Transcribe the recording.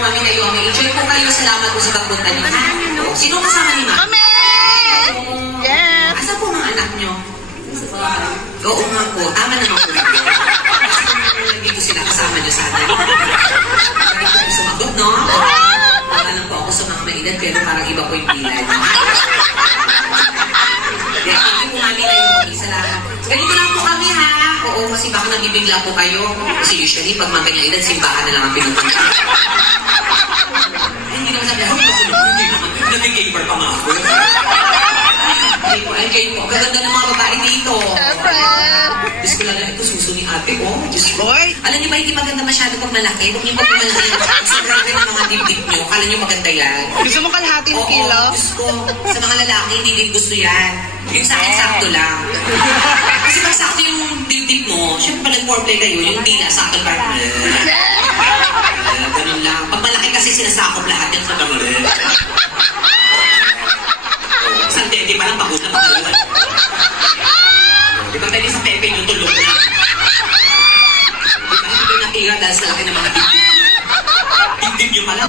Mami Naomi. Enjoy po kayo. Salamat po sa pagpunta niyo. Sino kasama ni Mami? Mami! Yes! Asan po mga anak niyo? Oo nga po. Tama naman po. Nandito sila kasama niyo sa atin. Parang po ako sumagot, no? Wala lang po ako sa mga maedad, pero parang iba po yung pilay. Thank you po, Mami Naomi. Salamat. Ganito lang po kami, ha? Oo, kasi baka nabibigla po kayo. Kasi usually, pag mga ganyang edad, simbahan na lang ang pinupunta. Ay, hindi naman sabi, hindi naman. Nag-gamer pa nga ako. Okay po. Gaganda ng mga babae dito. Siyempre. Diyos ko lang, ito suso ni ate, oh. Diyos ko. Boy. Alam niyo ba, hindi maganda masyado pag malaki. Huwag niyo pag malaki. Sobrang rin ng mga dibdib niyo. Kala niyo maganda yan. Gusto mo kalahati ng Oo, kilo? Diyos ko. Sa mga lalaki, hindi din gusto yan. Yung sa akin, sakto lang. Kasi pag sakto yung dibdib mo, syempre pag nag-foreplay kayo, yung dila, sakto partner. Ganun lang. Pag malaki kasi sinasakop lahat yan sa ganun. Isang dede pa lang, pagod na pagod. Di ba pwede sa pepe yung tulog na? Di ba hindi natira dahil sa laki ng mga dibdib nyo? Dibdib nyo pala.